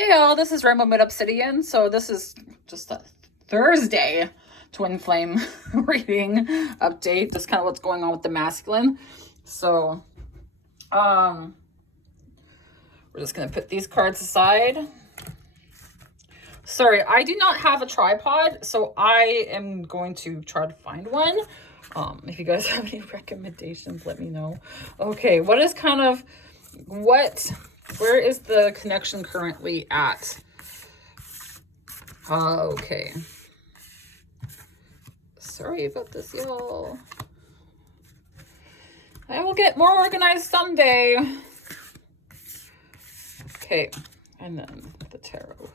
Hey all, this is Rainbow Mid Obsidian. So this is just a Thursday twin flame reading update. Just kind of what's going on with the masculine. So we're just gonna put these cards aside. Sorry, I do not have a tripod, so I am going to try to find one. If you guys have any recommendations, let me know. Okay, where is the connection currently at? Okay. Sorry about this, y'all. I will get more organized someday. Okay, and then the tarot.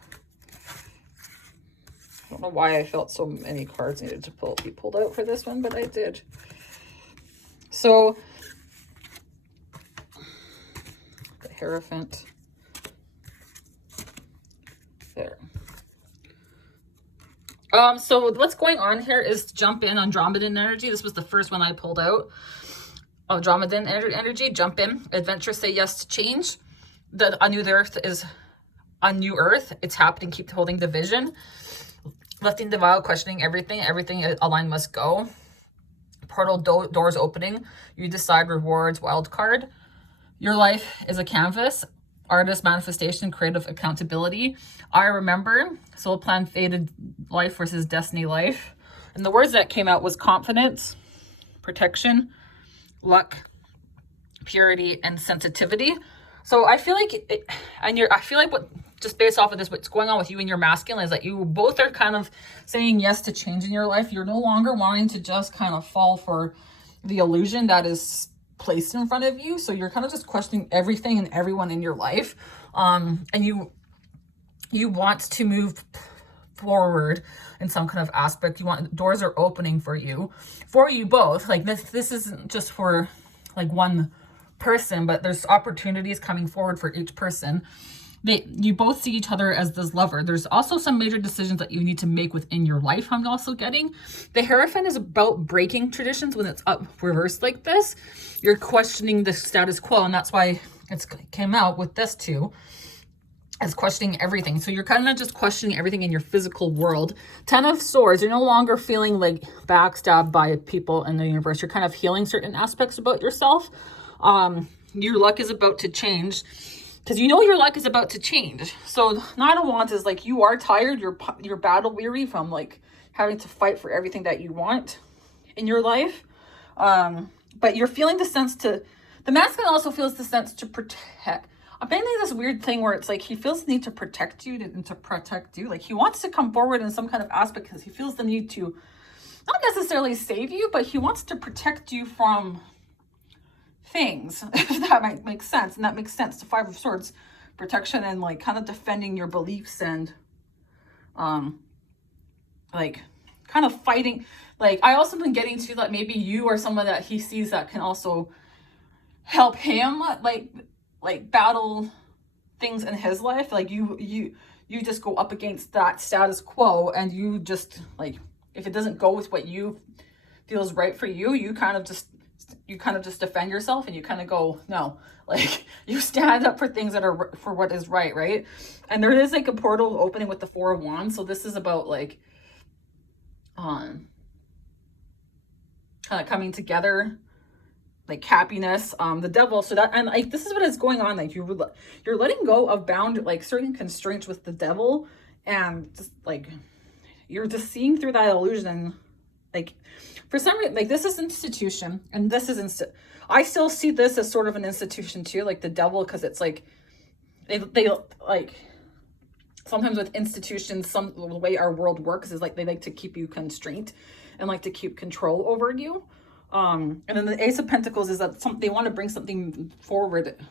I don't know why I felt so many cards needed to be pulled out for this one, but I did. So, the Hierophant. There. So what's going on here is jump in Andromedan energy. This was the first one I pulled out. Andromedan energy, jump in, adventure, say yes to change. A new earth is a new earth. It's happening. Keep holding the vision. Lifting the veil, questioning everything. Everything aligned must go. Portal doors opening. You decide rewards, wild card. Your life is a canvas. Artist, manifestation, creative accountability. I remember. Soul plan, faded life versus destiny life. And the words that came out was confidence, protection, luck, purity, and sensitivity. So I feel like just based off of this, what's going on with you and your masculine is that you both are kind of saying yes to change in your life. You're no longer wanting to just kind of fall for the illusion that is placed in front of you. So you're kind of just questioning everything and everyone in your life. And you want to move forward in some kind of aspect. Doors are opening for you both. Like this isn't just for like one person, but there's opportunities coming forward for each person. You both see each other as this lover. There's also some major decisions that you need to make within your life. I'm also getting the Hierophant is about breaking traditions. When it's up reversed like this, you're questioning the status quo, and that's why it came out with this too, as questioning everything. So you're kind of just questioning everything in your physical world. 10 of Swords, you're no longer feeling like backstabbed by people in the universe. You're kind of healing certain aspects about yourself. Your luck is about to change, because you know your luck is about to change. So Nine of Wands is like, you are tired, you're battle weary from like having to fight for everything that you want in your life. But you're feeling the sense the masculine also feels the sense to protect. I'm feeling this weird thing where it's like he feels the need to protect you and to protect you. Like he wants to come forward in some kind of aspect because he feels the need to not necessarily save you, but he wants to protect you from things, if that might make sense. And that makes sense. The Five of Swords, protection and like kind of defending your beliefs and like kind of fighting. Like I also been getting to that maybe you are someone that he sees that can also help him like battle things in his life. Like you just go up against that status quo, and you just like, if it doesn't go with what you feels right for you, you kind of just defend yourself, and you kind of go, no, like you stand up for things that are for what is right. And there is like a portal opening with the Four of Wands. So this is about like kind of coming together, like happiness, the Devil. So that, and like this is what is going on. Like you're letting go of like certain constraints with the Devil, and just like you're just seeing through that illusion. Like for some reason, like this is institution, and this is I still see this as sort of an institution too, like the Devil, because it's like they like sometimes with institutions, the way our world works is like they like to keep you constrained and like to keep control over you. And then the Ace of Pentacles is that they want to bring something forward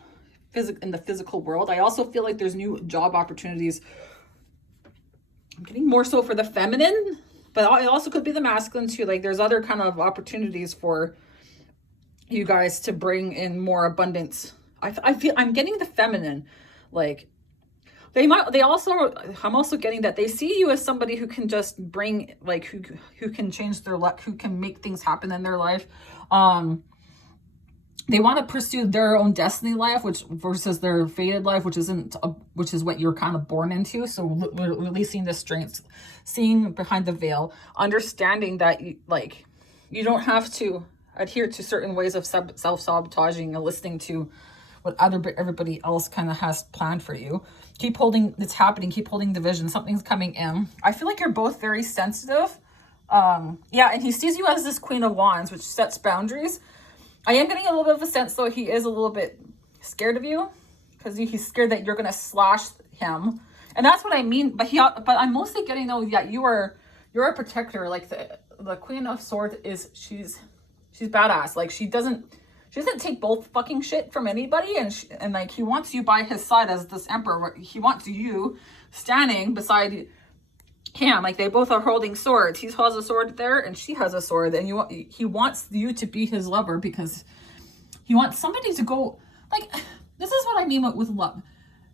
in the physical world. I also feel like there's new job opportunities. I'm getting more so for the feminine, but it also could be the masculine too. Like there's other kind of opportunities for you guys to bring in more abundance. I feel I'm getting the feminine, like I'm also getting that they see you as somebody who can just bring, like, who can change their luck, who can make things happen in their life. they want to pursue their own destiny life, which versus their fated life, which isn't, which is what you're kind of born into. So releasing the strengths, seeing behind the veil, understanding that you don't have to adhere to certain ways of self-sabotaging and listening to what everybody else kind of has planned for you. Keep holding, it's happening. Keep holding the vision. Something's coming in. I feel like you're both very sensitive. Yeah, and he sees you as this Queen of Wands, which sets boundaries. I am getting a little bit of a sense, though, he is a little bit scared of you because he's scared that you're going to slash him. And that's what I mean. But I'm mostly getting, though, that you're a protector. Like the Queen of Swords is, she's badass. Like she doesn't take both fucking shit from anybody. And like he wants you by his side as this emperor. He wants you standing beside him. Like they both are holding swords. He has a sword there and she has a sword, and he wants you to be his lover because he wants somebody to go, like, this is what I mean with love.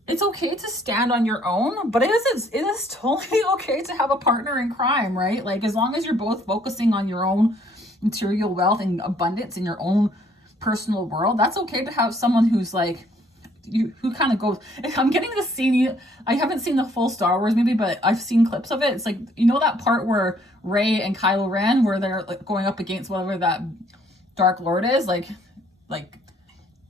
It's okay to stand on your own, but it is totally okay to have a partner in crime, right? Like as long as you're both focusing on your own material wealth and abundance in your own personal world, that's okay to have someone who's like who kind of goes, if I'm getting the scene, I haven't seen the full Star Wars movie, but I've seen clips of it. It's like, you know, that part where Rey and Kylo Ren, where they're like going up against whatever that Dark Lord is, like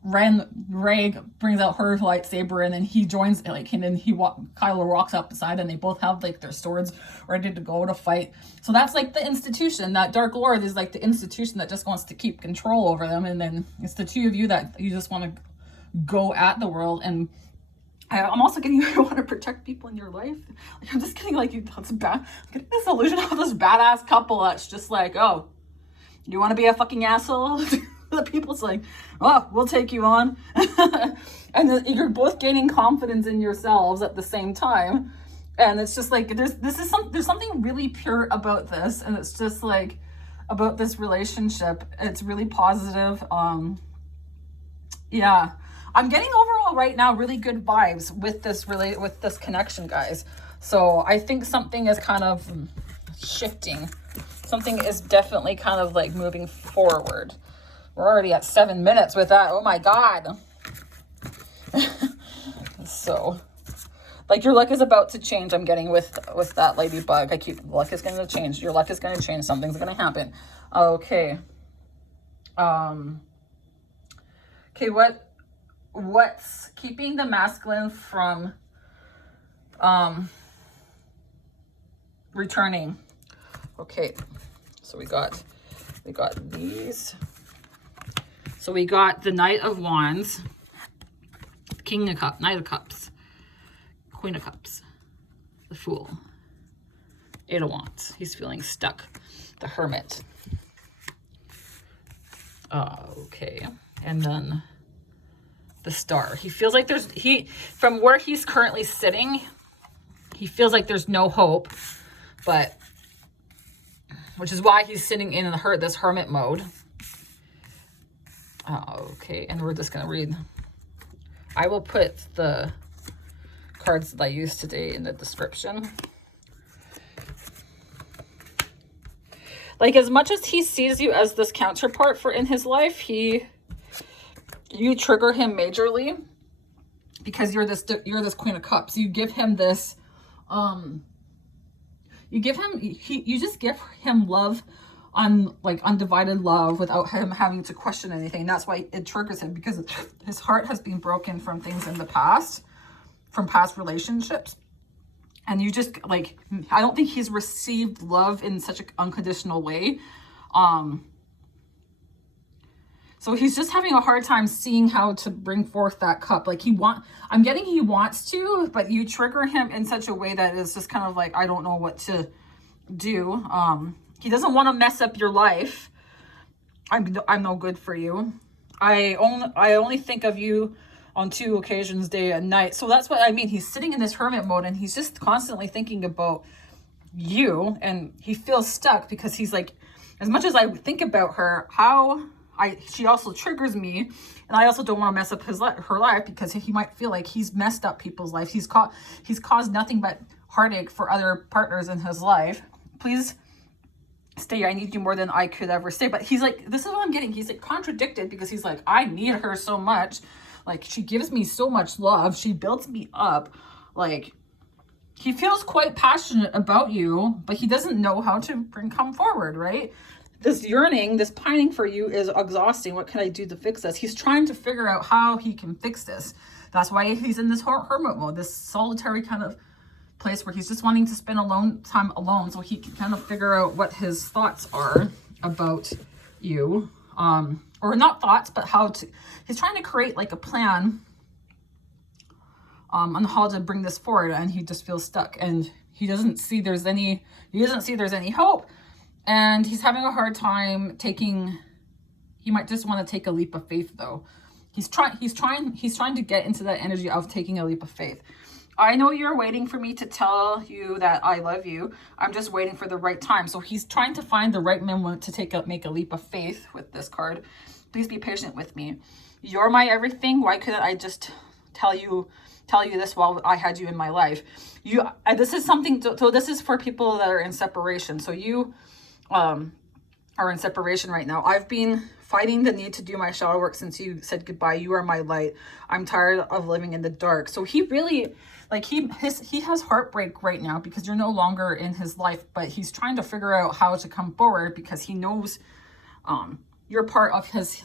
Rey brings out her lightsaber and then he joins, like, and then Kylo walks up beside and they both have like their swords ready to go to fight. So that's like the institution. That Dark Lord is like the institution that just wants to keep control over them, and then it's the two of you that you just want to go at the world. And I'm also getting you want to protect people in your life. Like, I'm just getting like that's bad. I'm getting this illusion of this badass couple that's just like, oh, you want to be a fucking asshole? The people's like, oh, we'll take you on. And then you're both gaining confidence in yourselves at the same time. And it's just like there's something really pure about this, and it's just like about this relationship. It's really positive. Yeah. I'm getting overall right now really good vibes with this connection, guys. So I think something is kind of shifting. Something is definitely kind of like moving forward. We're already at 7 minutes with that. Oh my God. So like your luck is about to change. I'm getting with that ladybug. Luck is going to change. Your luck is going to change. Something's going to happen. Okay. Okay, what's keeping the masculine from returning? Okay, so we got these. So we got the Knight of Wands, King of Cups, Knight of Cups, Queen of Cups, the Fool, Eight of Wands. He's feeling stuck. The Hermit. Okay, and then the Star. He feels like from where he's currently sitting, he feels like there's no hope, but which is why he's sitting in this hermit mode. Okay, and we're just gonna read. I will put the cards that I used today in the description. Like, as much as he sees you as this counterpart in his life, you trigger him majorly because you're this Queen of Cups. You give him this, you just give him love, undivided love without him having to question anything. That's why it triggers him, because his heart has been broken from things in the past, from past relationships. And you just, like, I don't think he's received love in such an unconditional way. So he's just having a hard time seeing how to bring forth that cup. Like I'm getting he wants to, but you trigger him in such a way that it's just kind of like, I don't know what to do. He doesn't want to mess up your life. I'm no good for you. I only think of you on 2 occasions, day and night. So that's what I mean. He's sitting in this hermit mode and he's just constantly thinking about you, and he feels stuck because he's like, as much as I think about her, she also triggers me, and I also don't want to mess up her life, because he might feel like he's messed up people's life. He's caused nothing but heartache for other partners in his life. Please stay. I need you more than I could ever say. But he's like, this is what I'm getting. He's like contradicted because he's like, I need her so much. Like, she gives me so much love. She builds me up. Like, he feels quite passionate about you, but he doesn't know how to come forward, right? This yearning, this pining for you is exhausting. What can I do to fix this? He's trying to figure out how he can fix this. That's why he's in this hermit mode, this solitary kind of place where he's just wanting to spend time alone so he can kind of figure out what his thoughts are about you. Or not thoughts, but he's trying to create like a plan on how to bring this forward, and he just feels stuck, and he doesn't see there's any hope, and he's having a hard time he might just want to take a leap of faith though. He's trying to get into that energy of taking a leap of faith. I know you're waiting for me to tell you that I love you. I'm just waiting for the right time. So he's trying to find the right moment to make a leap of faith with this card. Please be patient with me. You're my everything. Why couldn't I just tell you this while I had you in my life? This is something. So this is for people that are in separation. So you are in separation right now. I've been fighting the need to do my shadow work since you said goodbye. You are my light. I'm tired of living in the dark. So he really, like, he has heartbreak right now because you're no longer in his life, but he's trying to figure out how to come forward because he knows you're part of his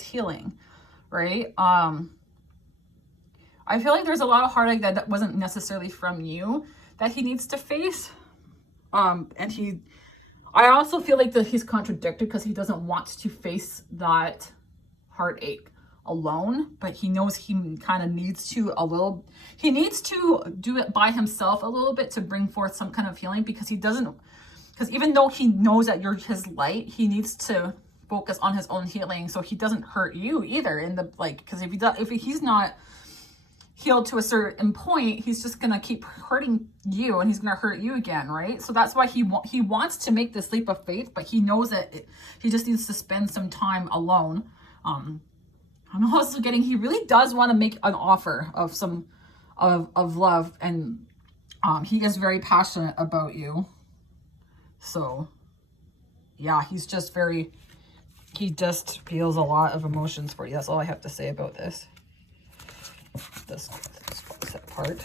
healing, right? I feel like there's a lot of heartache that wasn't necessarily from you that he needs to face. I also feel like that he's contradicted because he doesn't want to face that heartache alone, but he knows he kind of needs to do it by himself a little bit to bring forth some kind of healing, because even though he knows that you're his light, he needs to focus on his own healing so he doesn't hurt you either because if he's not healed to a certain point, he's just gonna keep hurting you, and he's gonna hurt you again, right? So that's why he wants to make this leap of faith, but he knows that he just needs to spend some time alone. I'm also getting he really does want to make an offer of of love, and he is very passionate about you. So yeah, he just feels a lot of emotions for you. That's all I have to say about this part.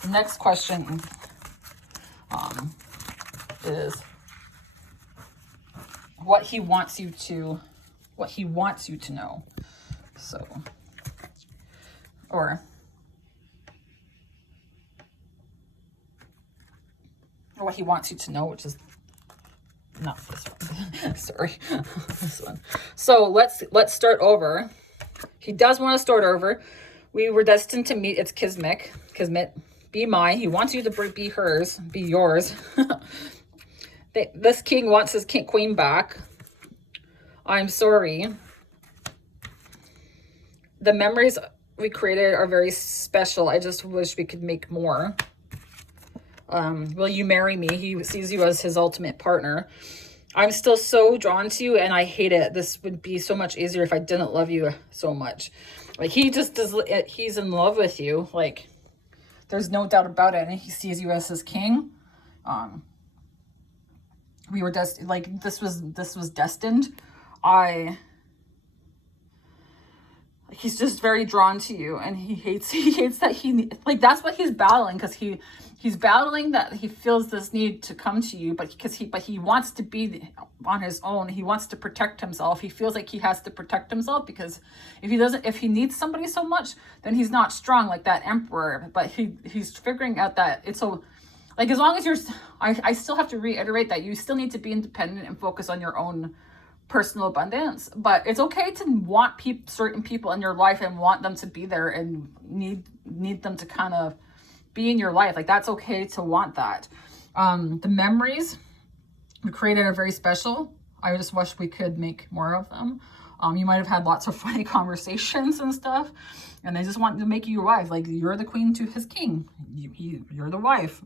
The next question is what he wants you to know. So, or what he wants you to know, which is not this one. Sorry, this one. So let's start over. He does want to start over. We were destined to meet. It's Kismet. Be mine. He wants you to be hers, be yours. This king wants his queen back. I'm sorry. The memories we created are very special. I just wish we could make more. Will you marry me? He sees you as his ultimate partner. I'm still so drawn to you, and I hate it. This would be so much easier if I didn't love you so much. Like, he just does it. He's in love with you. Like, there's no doubt about it. And he sees you as his king. We were destined. Like, this was destined. He's just very drawn to you, and he hates that that's what he's battling, because he's battling that he feels this need to come to you, but he wants to be on his own. He wants to protect himself. He feels like he has to protect himself, because if he needs somebody so much, then he's not strong like that emperor. But he's figuring out that it's so, like, as long as I still have to reiterate that you still need to be independent and focus on your own personal abundance, but it's okay to want certain people in your life and want them to be there and need them to kind of be in your life. Like, that's okay to want that. The memories we created are very special. I just wish we could make more of them. You might have had lots of funny conversations and stuff, and they just want to make you your wife. Like, you're the queen to his king. You're the wife.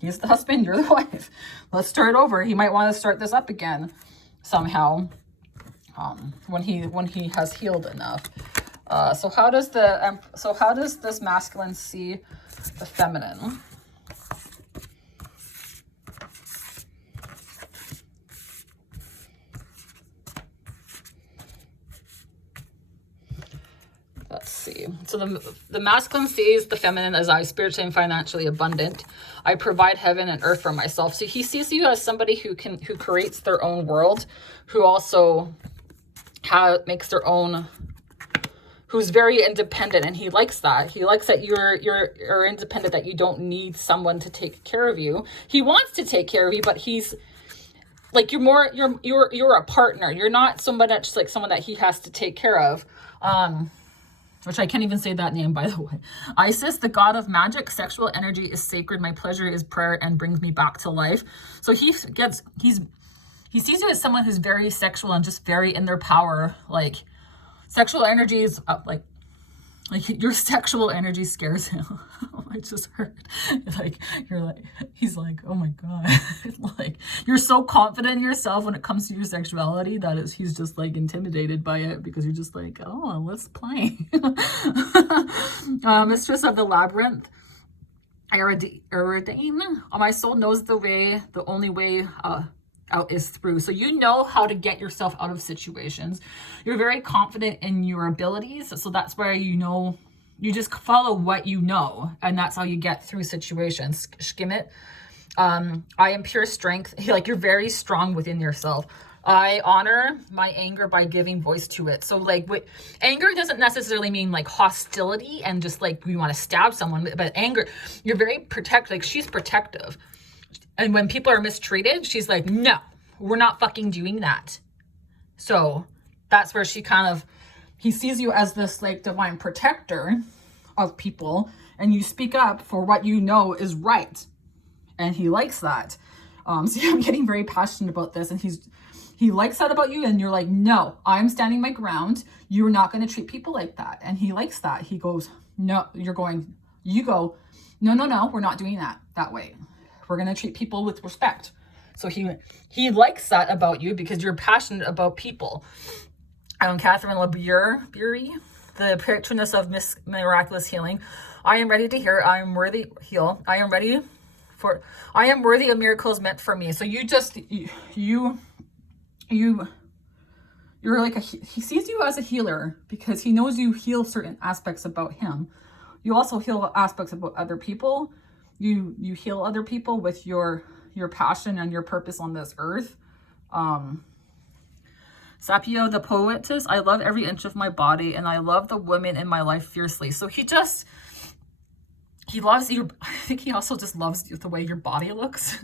He's the husband, you're the wife. Let's start over. He might want to start this up again somehow, when he has healed enough. So how does this masculine see the feminine? So the masculine sees the feminine as I, spiritually and financially abundant. I provide heaven and earth for myself. So he sees you as somebody who creates their own world, who also makes their own, who's very independent, and he likes that. He likes that you're independent, that you don't need someone to take care of you. He wants to take care of you, but he's like, you're a partner. You're not somebody that's just like someone that he has to take care of. Which I can't even say that name, by the way. Isis, the god of magic, sexual energy is sacred. My pleasure is prayer and brings me back to life. So he sees you as someone who's very sexual and just very in their power. Like, sexual energy is like your sexual energy scares him. I just heard, like, he's like, oh my God. Like, you're so confident in yourself when it comes to your sexuality that he's just like intimidated by it, because you're just like, oh, let's play. Mistress of the labyrinth, Iridain. My soul knows the only way out is through. So you know how to get yourself out of situations. You're very confident in your abilities. So that's where you just follow what you know, and that's how you get through situations. Skim it. I am pure strength. Like, you're very strong within yourself. I honor my anger by giving voice to it. So like, anger doesn't necessarily mean like hostility and just like you want to stab someone, but anger, you're very protective. Like, she's protective. And when people are mistreated, she's like, no, we're not fucking doing that. So that's where he sees you as this like divine protector of people, and you speak up for what you know is right. And he likes that. So I'm getting very passionate about this, and he likes that about you, and you're like, no, I'm standing my ground. You're not going to treat people like that. And he likes that. He goes, no, you go, no, we're not doing that way. We're going to treat people with respect. So he likes that about you because you're passionate about people. Catherine LeBury, the patroness of miraculous healing. I am ready to hear. I am worthy. Heal. I am worthy of miracles meant for me. So you're like he sees you as a healer because he knows you heal certain aspects about him. You also heal aspects about other people. You heal other people with your passion and your purpose on this earth. Sapio the poetess, I love every inch of my body, and I love the women in my life fiercely. So he loves you. I think he also just loves the way your body looks.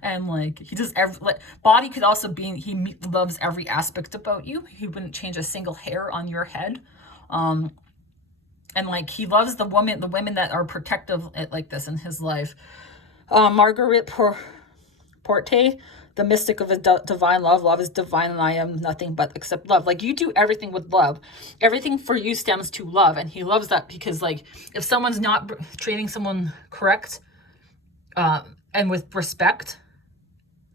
And like, he just, body could also be, he loves every aspect about you. He wouldn't change a single hair on your head. And like, he loves the women that are protective like this in his life. Margaret Porte, the mystic of divine love. Love is divine, and I am nothing but except love. Like, you do everything with love. Everything for you stems to love, and he loves that because, like, if someone's not treating someone correct, and with respect,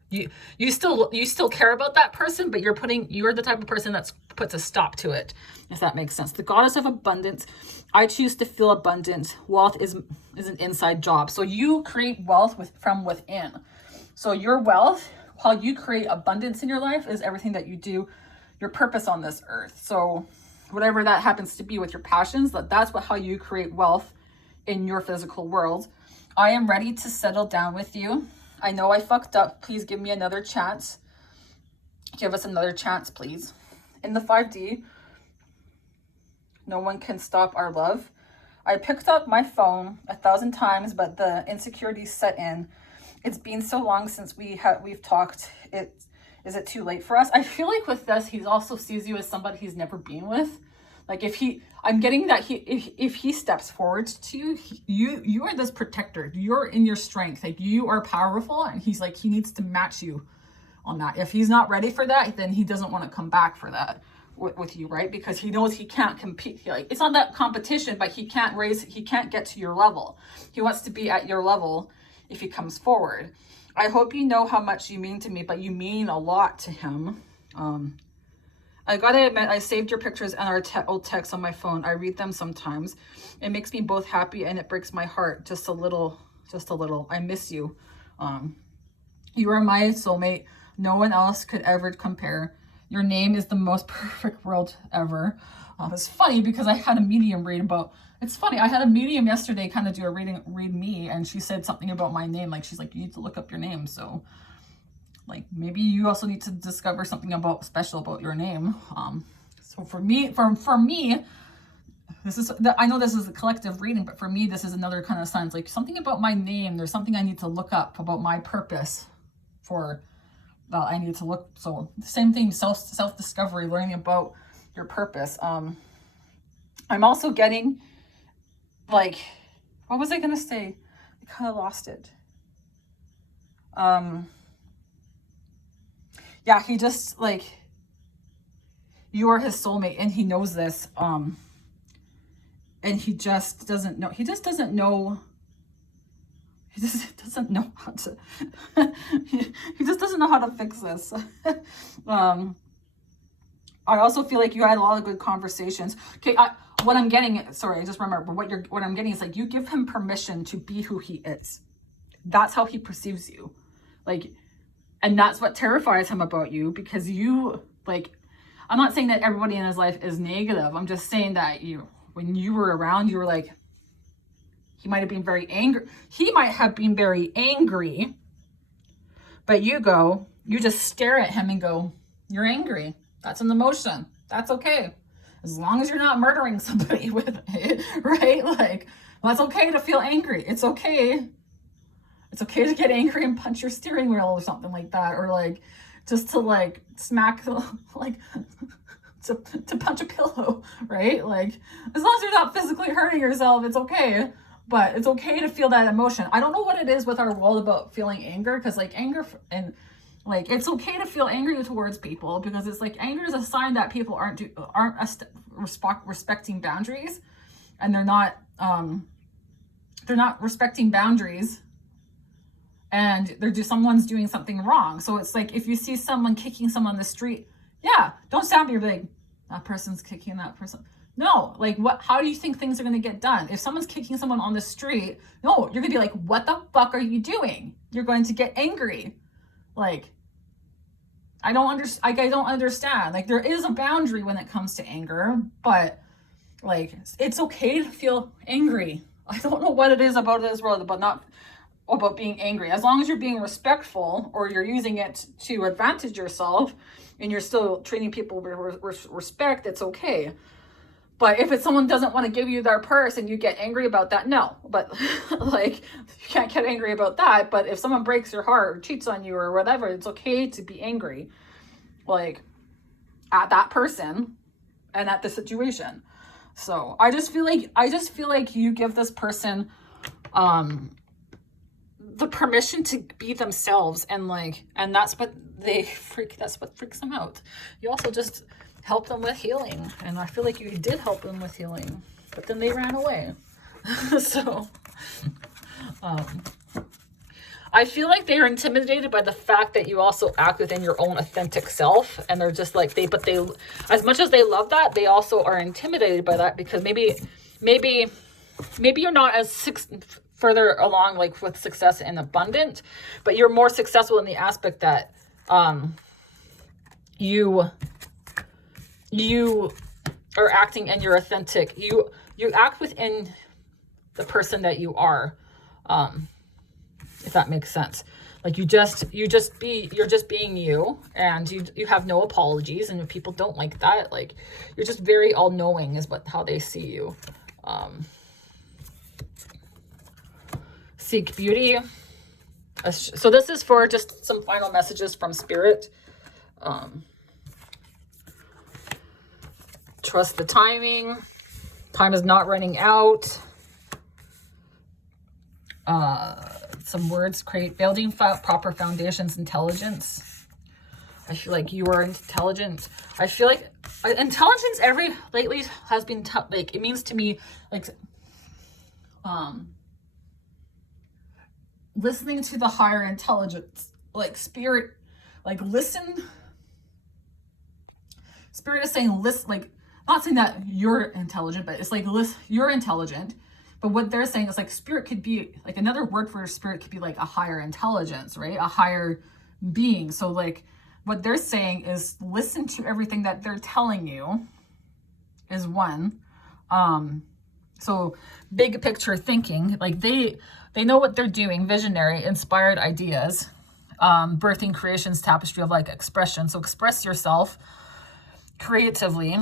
you still care about that person, but you're the type of person that puts a stop to it, if that makes sense. The goddess of abundance, I choose to feel abundant. Wealth is an inside job. So you create wealth from within. So your wealth, while you create abundance in your life, is everything that you do, your purpose on this earth. So whatever that happens to be with your passions, that's how you create wealth in your physical world. I am ready to settle down with you. I know I fucked up. Please give me another chance. Give us another chance, please. In the 5D, no one can stop our love. I picked up my phone 1,000 times, but the insecurity set in. It's been so long since we've talked. Is it too late for us? I feel like with this, he also sees you as somebody he's never been with. Like, I'm getting that if he steps forward to you, you are this protector. You're in your strength. Like, you are powerful, and he's like, he needs to match you on that. If he's not ready for that, then he doesn't want to come back for that with you, right? Because he knows he can't compete. Like, it's not that competition, but he can't get to your level. He wants to be at your level if he comes forward. I hope you know how much you mean to me, but you mean a lot to him. I gotta admit, I saved your pictures and our old texts on my phone. I read them sometimes. It makes me both happy and it breaks my heart just a little. I miss you. You are my soulmate. No one else could ever compare. Your name is the most perfect world ever. It's funny because I had a medium read about, it's funny, I had a medium yesterday kind of do a read me, and she said something about my name. Like, she's like, you need to look up your name. So like, maybe you also need to discover something about special about your name. So for me, for me, this is, I know this is a collective reading, but for me, this is another kind of signs, like something about my name. There's something I need to look up about my purpose for, I need to look. So the same thing, self-discovery, learning about your purpose. I'm also getting, like, what was I going to say? I kind of lost it. Yeah, he just, like, you are his soulmate, and he knows this. And he just doesn't know. He just doesn't know. He just doesn't know how to. he just doesn't know how to fix this. I also feel like you had a lot of good conversations. Okay, what I'm getting, sorry, I just remember, but what I'm getting is, like, you give him permission to be who he is. That's how he perceives you. Like, and that's what terrifies him about you, because you, like, I'm not saying that everybody in his life is negative. I'm just saying that when you were around, you were like, he might have been very angry. He might have been very angry, but you just stare at him and go, you're angry. That's an emotion. That's okay. As long as you're not murdering somebody with it, right? Like, well, it's okay to feel angry. It's okay. It's okay to get angry and punch your steering wheel or something like that. Or like, just to like smack the, like, to punch a pillow, right? Like, as long as you're not physically hurting yourself, it's okay. But it's okay to feel that emotion. I don't know what it is with our world about feeling anger, because like anger and like, it's okay to feel angry towards people, because it's like anger is a sign that people aren't respecting boundaries, and they're not respecting boundaries, and someone's doing something wrong. So it's like, if you see someone kicking someone on the street, yeah, don't stand there like, that person's kicking that person. No, like, how do you think things are going to get done? If someone's kicking someone on the street, no, you're going to be like, what the fuck are you doing? You're going to get angry. Like, I don't understand. Like, there is a boundary when it comes to anger, but like, it's okay to feel angry. I don't know what it is about this world, but not about being angry. As long as you're being respectful, or you're using it to advantage yourself, and you're still treating people with respect, it's okay. But if someone doesn't want to give you their purse and you get angry about that, no. But like, you can't get angry about that. But if someone breaks your heart or cheats on you or whatever, it's okay to be angry, like, at that person and at the situation. So I just feel like you give this person the permission to be themselves, and like, and that's what freaks them out. You also just help them with healing, and I feel like you did help them with healing, but then they ran away. So I feel like they are intimidated by the fact that you also act within your own authentic self, and they're just like, they as much as they love that, they also are intimidated by that, because maybe you're not as further along, like, with success and abundant, but you're more successful in the aspect that you are acting in your authentic, you act within the person that you are, if that makes sense. Like, you're just being you, and you have no apologies, and if people don't like that, like, you're just very all-knowing is how they see you. Seek beauty. So this is for just some final messages from Spirit. Trust the timing. Time is not running out. Some words: building proper foundations, intelligence. I feel like you are intelligent. I feel like intelligence lately has been like, it means to me, like, listening to the higher intelligence, like Spirit, like, listen. Spirit is saying, listen, like, not saying that you're intelligent, but it's like, listen, you're intelligent. But what they're saying is, like, Spirit could be, like, another word for Spirit could be like a higher intelligence, right? A higher being. So like, what they're saying is listen to everything that they're telling you is one. So big picture thinking, like they know what they're doing, visionary, inspired ideas, birthing creations, tapestry of like expression. So express yourself creatively,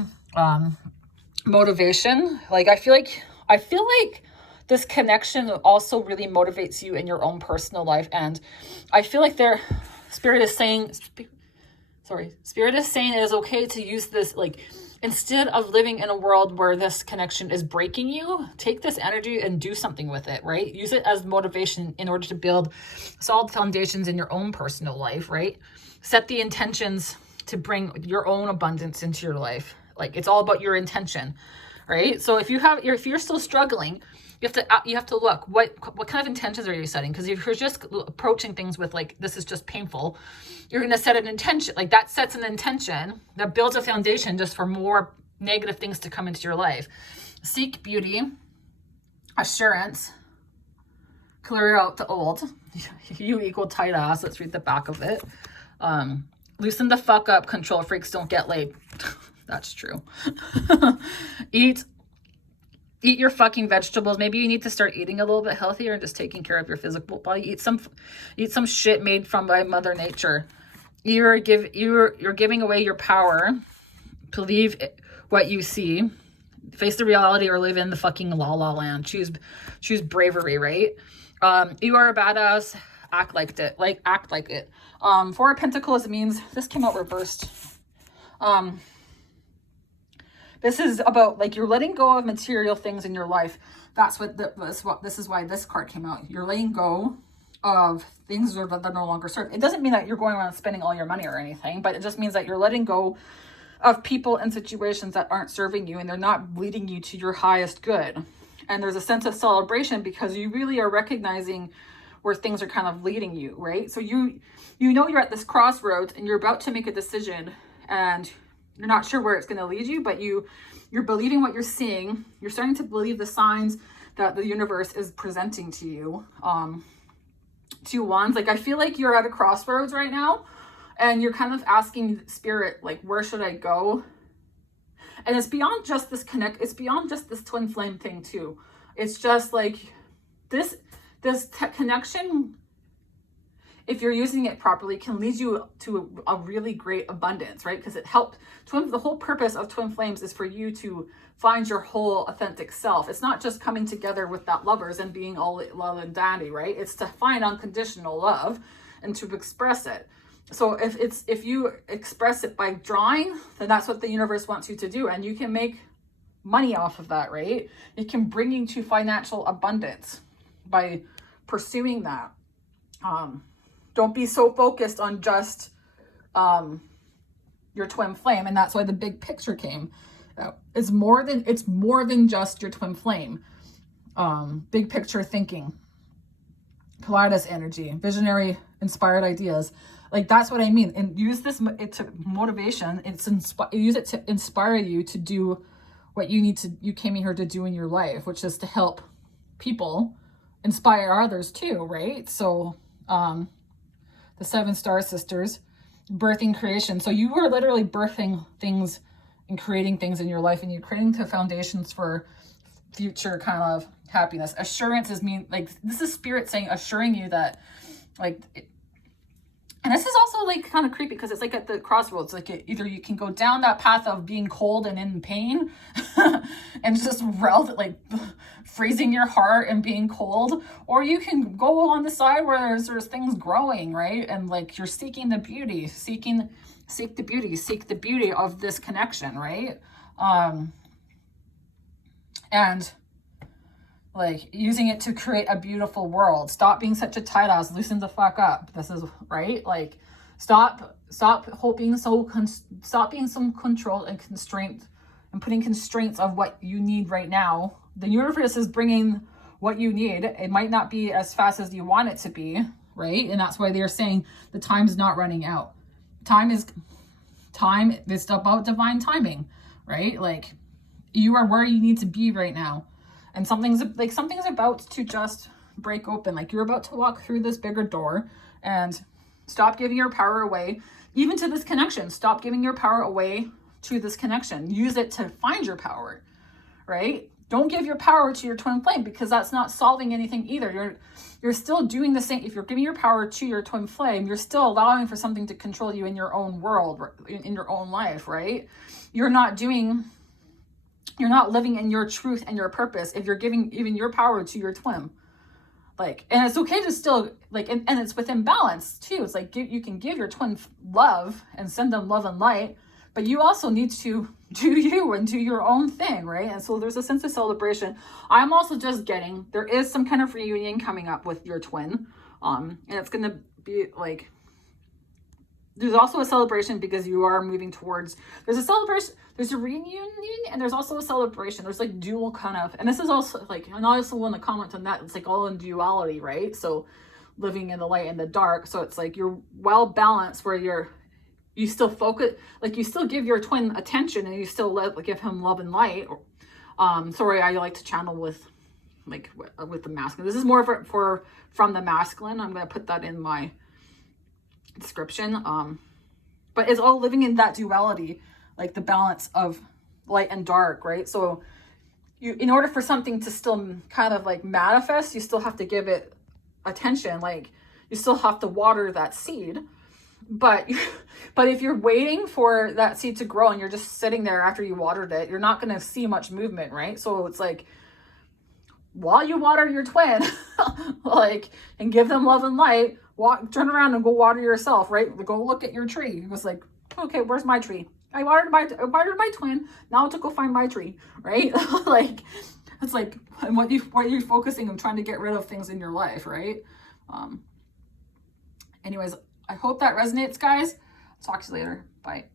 motivation. Like I feel like this connection also really motivates you in your own personal life. And I feel like Spirit is saying it is okay to use this, like, instead of living in a world where this connection is breaking you, take this energy and do something with it, right? Use it as motivation in order to build solid foundations in your own personal life, right? Set the intentions to bring your own abundance into your life. Like, it's all about your intention, right? So if you're still struggling, you have to look, what kind of intentions are you setting? Because if you're just approaching things with like, this is just painful, you're going to set an intention. Like that sets an intention that builds a foundation just for more negative things to come into your life. Seek beauty, assurance, clear out the old. You equal tight ass. Let's read the back of it. Loosen the fuck up. Control freaks don't get laid. That's true. Eat your fucking vegetables. Maybe you need to start eating a little bit healthier and just taking care of your physical body. Eat some shit made by Mother Nature. You're giving away your power. Believe what you see. Face the reality or live in the fucking la la land. Choose bravery, right? You are a badass. Act like it. Four of Pentacles means, this came out reversed. This is about like you're letting go of material things in your life. This is why this card came out. You're letting go of things that no longer serve. It doesn't mean that you're going around spending all your money or anything, but it just means that you're letting go of people and situations that aren't serving you and they're not leading you to your highest good. And there's a sense of celebration because you really are recognizing where things are kind of leading you, right? So you know you're at this crossroads and you're about to make a decision and you're not sure where it's going to lead you, but you're believing what you're seeing. You're starting to believe the signs that the universe is presenting to you. Two wands. Like, I feel like you're at a crossroads right now and you're kind of asking Spirit, like, where should I go? And it's beyond just this it's beyond just this twin flame thing too. It's just like this connection, if you're using it properly, can lead you to a really great abundance, right? Because it helped the whole purpose of twin flames is for you to find your whole authentic self. It's not just coming together with that lovers and being all love and dandy, right? It's to find unconditional love and to express it. So if you express it by drawing, then that's what the universe wants you to do. And you can make money off of that, right? It can bring you to financial abundance by pursuing that. Don't be so focused on just your twin flame. And that's why the big picture came. It's more than just your twin flame. Big picture thinking, Pilates energy, visionary, inspired ideas. Like, that's what I mean. And use this to motivation. Use it to inspire you to do what you came here to do in your life, which is to help people, inspire others too, right? So the 7 Star Sisters, birthing creation. So you are literally birthing things and creating things in your life, and you're creating the foundations for future kind of happiness. Assurance this is Spirit saying, assuring you that, like, and this is also like kind of creepy because it's like at the crossroads. Like, either you can go down that path of being cold and in pain and just freezing your heart and being cold, or you can go on the side where there's things growing, right? And like, you're seeking the beauty, seek the beauty of this connection, right? And like, using it to create a beautiful world. Stop being such a tight ass. Loosen the fuck up. This is right. Like, stop being so controlled and constraint and putting constraints of what you need right now. The universe is bringing what you need. It might not be as fast as you want it to be, right? And that's why they're saying the time's not running out. Time is about divine timing, right? Like, you are where you need to be right now. And something's about to just break open. Like, you're about to walk through this bigger door and stop giving your power away. even to this connection. Stop giving your power away to this connection. Use it to find your power, right? Don't give your power to your twin flame, because that's not solving anything either. You're still doing the same. If you're giving your power to your twin flame, you're still allowing for something to control you in your own world, in your own life, right? You're not living in your truth and your purpose if you're giving even your power to your twin. Like, and it's okay to still, like, and it's within balance too. It's like, you can give your twin love and send them love and light, but you also need to do you and do your own thing, right? And so there's a sense of celebration. I'm also just getting, there is some kind of reunion coming up with your twin. And it's going to be like, there's also a celebration because you are moving towards, there's a celebration, there's a reunion, and there's also a celebration. There's like dual kind of, and this is also like, and I also want to comment on that. It's like all in duality, right? So living in the light and the dark. So it's like you're well balanced where you still focus, like you still give your twin attention and you still give him love and light. Sorry, I like to channel with the masculine. This is more from the masculine. I'm going to put that in my description. But it's all living in that duality, like the balance of light and dark, right? So in order for something to still kind of like manifest, you still have to give it attention. Like you still have to water that seed. But if you're waiting for that seed to grow and you're just sitting there after you watered it, you're not going to see much movement, right? So it's like, while you water your twin, like, and give them love and light, turn around and go water yourself, right? Go look at your tree. It was like, okay, where's my tree? I watered my twin. Now to go find my tree, right? Like, it's like, and what you're focusing on trying to get rid of things in your life, right? Anyways, I hope that resonates, guys. Talk to you later. Bye.